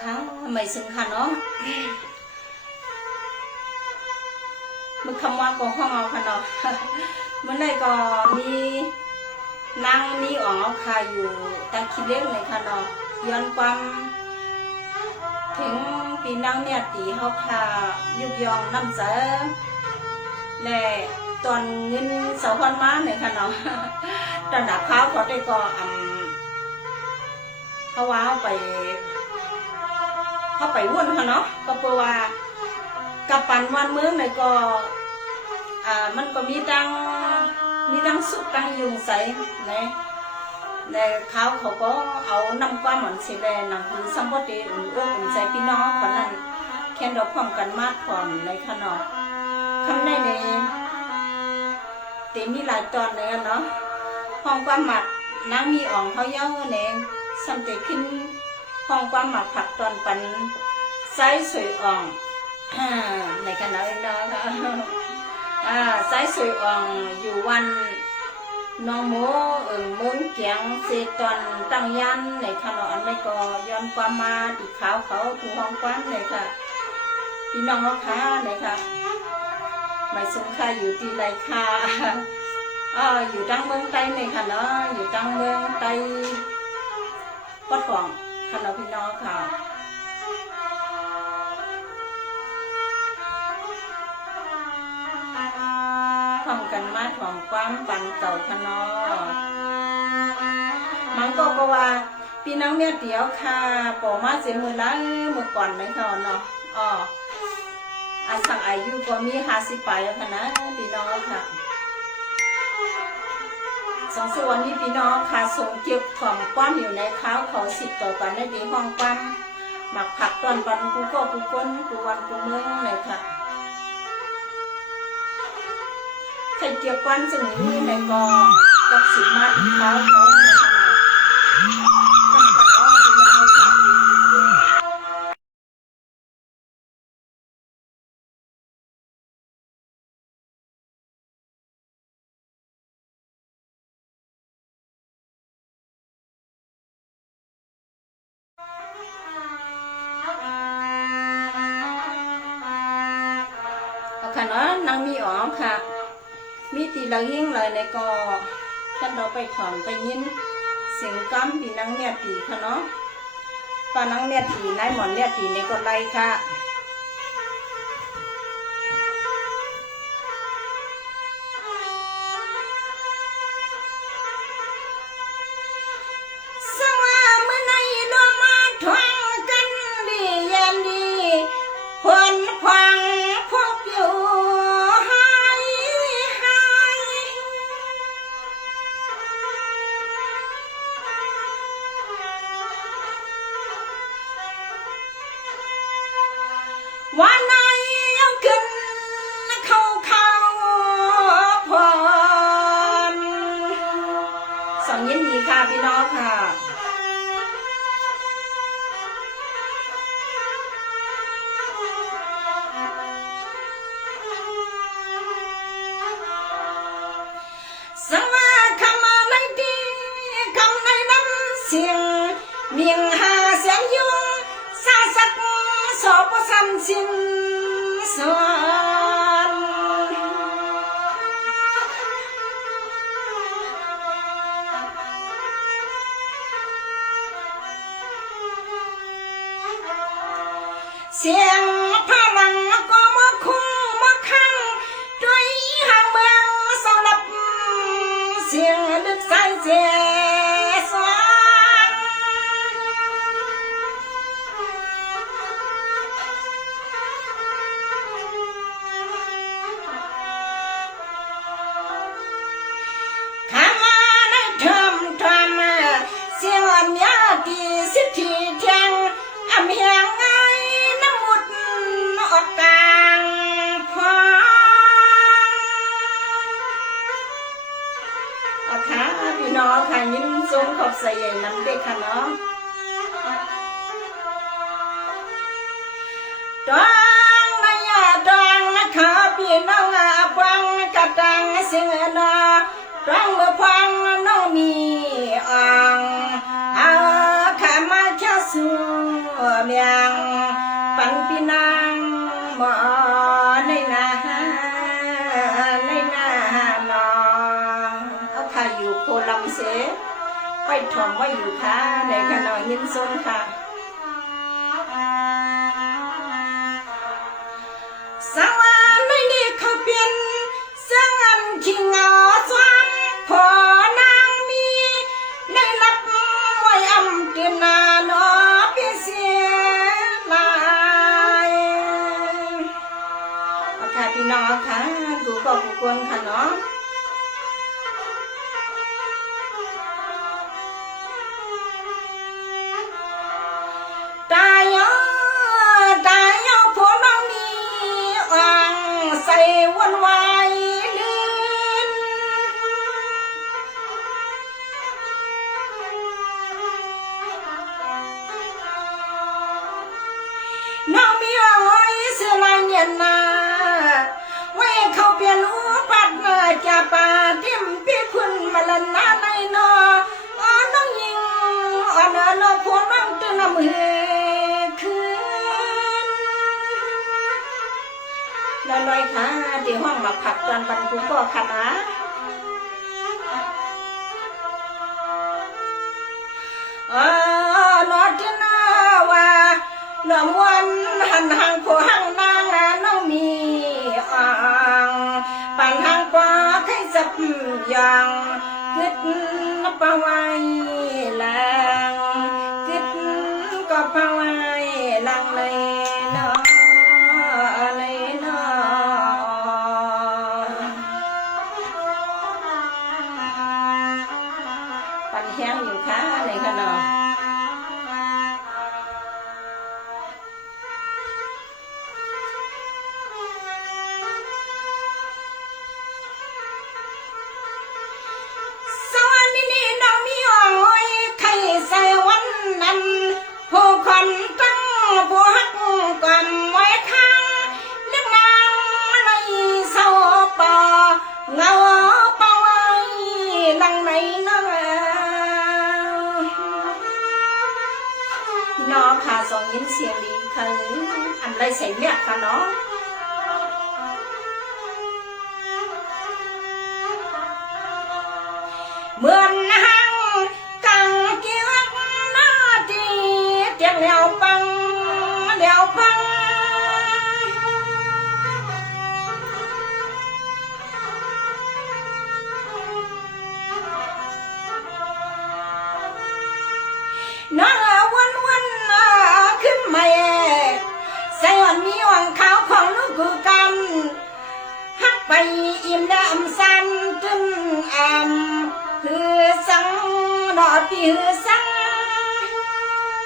ค่ะไม่ซึ่งค่ะเนาะมึกคำว่าก็ห้องเอาค่ะเนาะเมื่อไรก็มีนั่งมีอ๋อค่ะอยู่ตาคิดเล็กเลยค่ะเนาะย้อนความถึงปีนั่งเนี่ยตีเขาค่ะยุบยองน้ำเสือและตอนเงินเสาพันม้าเลยค่ะเนาะตอนดับเขาเขาได้ก็เขาว่าเขาไปวุ่นค่ะเนาะก็เพราะว่ากับปันวันเมืองเลยก็มันก็มีตั้งสุกตั้งยุงใสนะในเขาก็เอานำความเหมือนสิแลหนังคือสัมปติอุ่นใจพี่น้องคนนั้นแค่ดอกพร้อมกันมาพร้อมในขนมคำในเต็มมีหลายตอนเลยเนาะห้องความหมัดนางมีอ่องเขาเย้าเนี่ยสัมเตขึ้นห้องความหมัดผักตอนปันไซสวยอ่องในขณะเนาะไซสวยอ่องอยู่วันน้องโมเมืองเกียงเซตอนตั้งยันในขณะอันนี้ก็ย้อนความมาตีขาวเขาถูห้องความเลยค่ะพี่น้องเขาค่ะเลยค่ะไม่สงค่ะอยู่ที่ไรค่ะอยู่ตั้งเมืองไต้เลยค่ะเนาะอยู่ตั้งเมืองไต้ปัดของค่ะเนาะพี่น้องค่ะทำกันมาของความปันเก่าค่ะเนาะมันก็ว่าพี่น้องเนี่ยเดียวค่ะปอมาเสียมือละเมื่อก่อนเลยค่ะเนาะสังอายุก็มี50 ปีแล้วค่ะนะพี่น้องค่ะส่วนนี้พี่น้องค่ะส่งเกี่ยวของความอยู่ในข้าวเขา10 ต่อกันได้ดีห้องความหมักผักตอนปันกูก็กูก้นกูวันกูเมืองเลยค่ะใครเกี่ยวกันจึงนี้ในกอกับ10 มาที่ข้าวเขาเลยค่ะค่ะเนาะนางมีอ๋อค่ะมีตีละยิ่งเลยในก็ท่านเราไปถอนไปยินเสียงก้ำปีนางเนี่ยตีค่ะเนาะปานางเนี่ยตีนายหมอนเนี่ยตีในก็ไล่ค่ะวันไหนเอาขึ้นเข้าพรสองยินดีค่ะพี่น้องค่ะสว่าคำอะไรดีคำในนั้นเสียงเมียงหาเสียงยุงซาสักสอบสันสินสวนเสียงพลังก็มาคู่มาขังด้วยห่างเมืองสลับเสียงลึกสายเสียสวนตีสิทธิแทงอำเฮียงไงน้ำมุดออกกลางพอค่ะพี่น้องค่ะยิ้มสูงขอบใส่ใหญ่น้ำเด็กค่ะเนาะดองนายดองนะคะพี่น้องฟังกระดังเสียงนาร้องเมื่อฟังน้องมีอ่างขามาแค่สว เมียงปันพี่นางหมอในนาในนาหนอเอาค่ะอยู่โคลำเสไปถ่อมไว้อยู่ค่ะในขณะยินส้นค่ะสาวในนี้เขาเปลี่ยนเสียงอันขี้เหงาสวงพอนางมีได้รับไว้อำเตือนนาหนอพี่เสียลายเอาค่ะพี่น้องค่ะกูก็กูควรค่ะเนาะตายผัวน้องมีอ่างใส่วันวายลื่นน้องมีอ่างไว้เสื้อลายเนียนนาไว้เขาเปลี่ยนหัวปัดหน้าจะป่าทิมพี่คุณมาละนาในนอน้องยิงเนอผัวน้องตื่นน้ำมือลอยค่ะที่ห้องมาผักตอนปันกูก็ค่ะนะนอที่นาว่าหนอมวันหันหางโคหังนางน้องมีปันหางกว่าใครสับอย่างกึดปะไว้แรงกึดก็ปะไว้แรงเลยเนาะแห้งอยู่ค่ะในขนมสวัสดีนี่น้องมีอ้อยไข่ใส่วันนั้นผู้คนตั้งผู้ฮักกันไว้ข้างเลี้ยงนางในเสาปอเงาปอไว้ลังในน้องน้องค่ะส่งยินเสียงดีค่ะอันไรใส่เมียค่ะเนาะเหมือนหางกังเกียกหน้าทีเจียงเหลียวปังเหลียวพังน้องวันขึ้นมาใส่อ่อนมีอ่อนขาวของลูกกูกันฮักไปอิ่มและอำสันตึ้งฮือสังดอดปีฮือสัง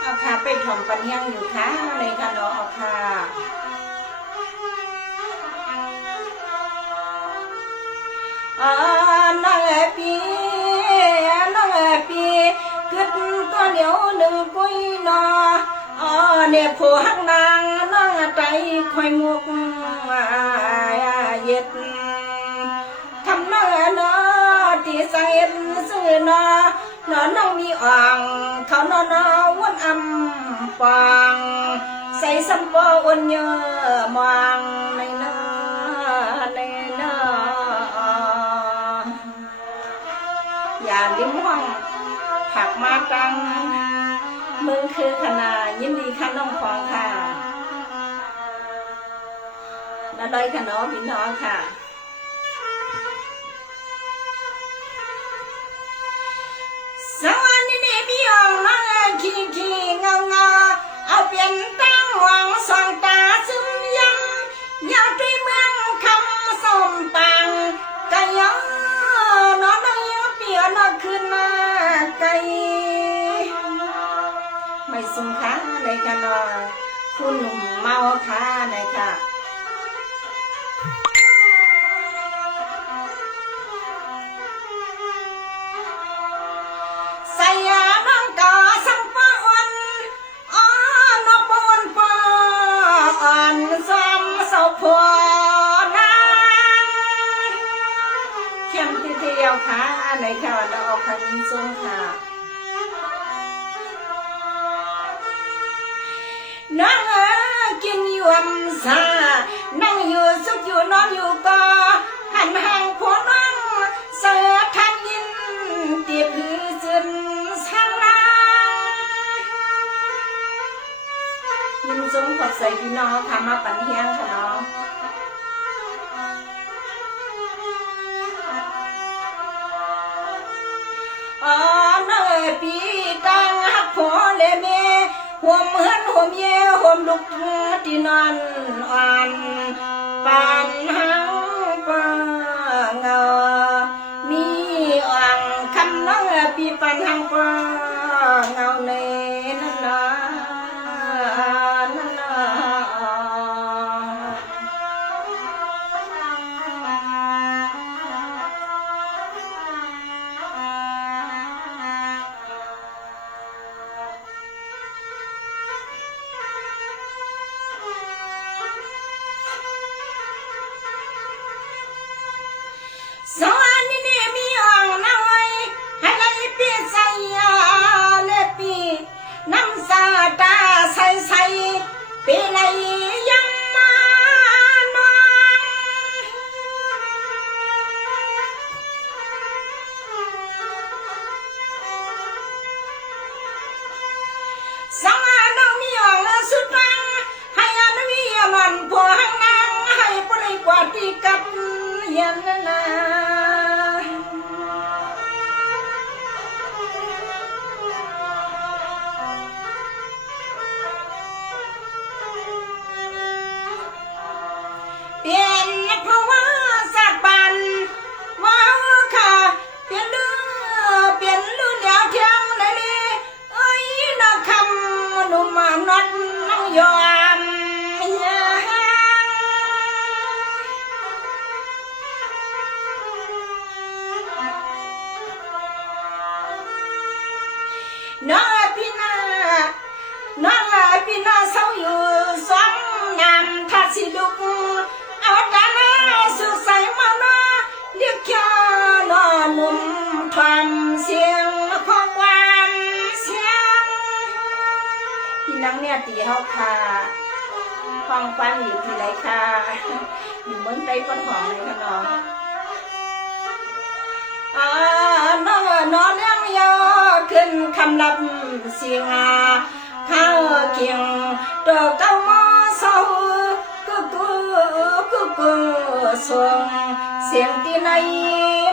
เอาค่ะไปถ่อมปันยังอยู่ค่ะในค่ะเนาะเอาค่ะน้องปีขึ้นตัวเดียวหนึ่งกุยนอเนี่ยผู้หักนางน้องใจคอยมุกเย็ดทำเนอที่ใส่ซื้อนอน้องมีอ่างเขานอวนอำปางใส่สัมปอวนเยอะมองในเนออย่าลิ้มห้องผักมากังมึงคือขนายินดีค่ะน้องฟองค่ะแล้วเลยค่ะน้องพี่น้องค่ะสวัสดีนี่พี่อ่องน้องขี้เงาเอาเปลี่ยนตั้งหวังสองตาซึมยังยาวด้วยเมืองคำส้มปังกะยอนอนเปียนอนขึ้นมาไกลไม่สุ่มค่ะในค่ะนอคุณหนุ่มเมาค่ะในค่ะใส่น้องกาสังปะวันนอปวนปอนซ้ำเสาผัวนางเข้มที่เที่ยวค่ะในค่ะเราเอาคันส้มค่ะ น้องกินอยู่อำซานั่งอยู่สุขอยู่นอนอยู่ก็หันห่างผัวน้องเสือทันยินตีผือซึนสังลายินสูงขอบใส่พี่น้องค่ะมาปั่นเฮียงค่ะน้องน้องปีตังหักผัวเลเมห่วมเฮือนห่วมเย่ห่วมลุกที่นอนอ่อนปานหังปะเงามีอ่างคำน้องปีปานหังปะเงาในนั่นนะนั่นนะสอนนี่มีอ่างน้อยให้ไรปีใส่เลปีน้ำซาตาใส่ใส่ปีไหนยังมาน้องสองน้องมีอ่างสุดรังให้อันมีมันพวงนางให้ปนกว่าที่กับยันนาเปลี่ยนเพราะว่าสัตว์ปันว้าวค่ะเปลี่ยนเรื่องยาวเที่ยงไหนนี่เอ้ยนักคำหนุ่มมานัดน้องยอมน้องพี่นาเศร้าอยู่สองนำทัดสิลุกเอาตาหน้าสุดใสมาหน้าเรียกแค่นอนนุ่มทำเสียงข้อความเสียงพี่นังเนี่ยตีเฮาค่ะฟังฟันอยู่ที่ไหนค่ะอยู่เมืองไต้ก้นหอมเลยค่ะน้องน้องเลี้ยงยอขึ้นคำลับเสียงข้าวเคียงดอกเก้ามาเศร้ากูส่งเสียงที่ไหน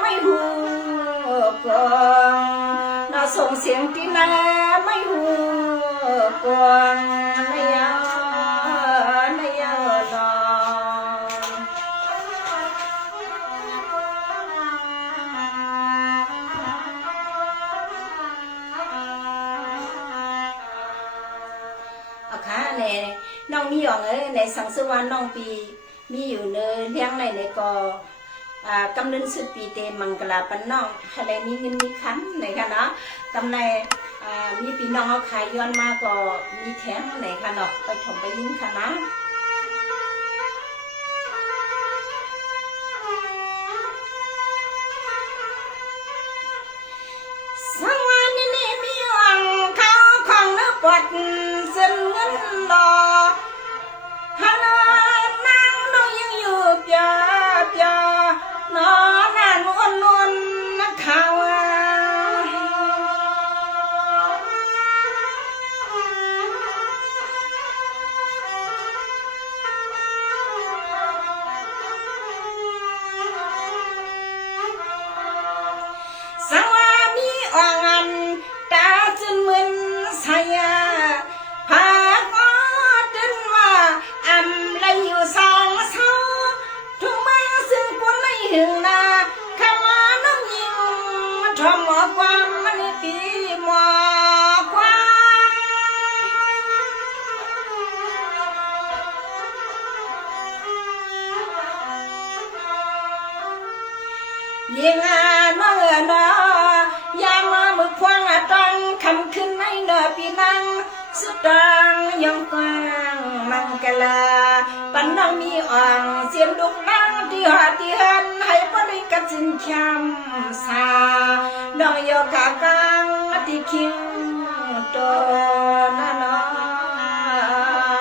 ไม่หูกองน่าส่งเสียงที่ไหนไม่หูกองนายนอน้องมีหยองในสังสวรรค์น้องปีมีอยู่เนเลี้ยงในก็กำนันสุดปีเตมังกลาปันน้องอะไรนี้เงินมีคันไหนคะเนาะกำในมีปีน้องเอาขายย้อนมาก็มีแถมไหนคะเนาะไปถมไปยิ้มค่ะนะสังวันนี้มีหวังเขาของเนื้อปวดเส้นเงินรอฮัลโหลนางน้องยังอยู่เปียนอนานวนนักข่าวสังว่ามีอ่างตาจนมึนสายพาก็ดินว่าไรอยู่สองเศร้าทุกมาซึ่งกวนไม่หึงนาข้ามาน้องยิงทอมหมอความมันปีหมอความยิงน้องยามามือควางตังคำขึ้นในเนอปีนังสุดตังยองกวางมังกลาปันน้องมีอ่างเสียงดุกนังที่หาที่หันให้ปริกัดสินคำสาน้องโยกากังที่คิงตัวน้าน้อง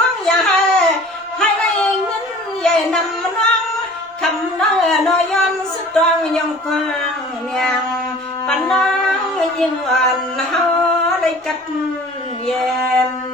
ห้องอย่าให้ในเงินใหญ่นำน้องคำน้อยน้อยย้อนสุดตองยองกว้างเมียงปันน้องยิ่งอ่อนเฮาได้กัดเย็น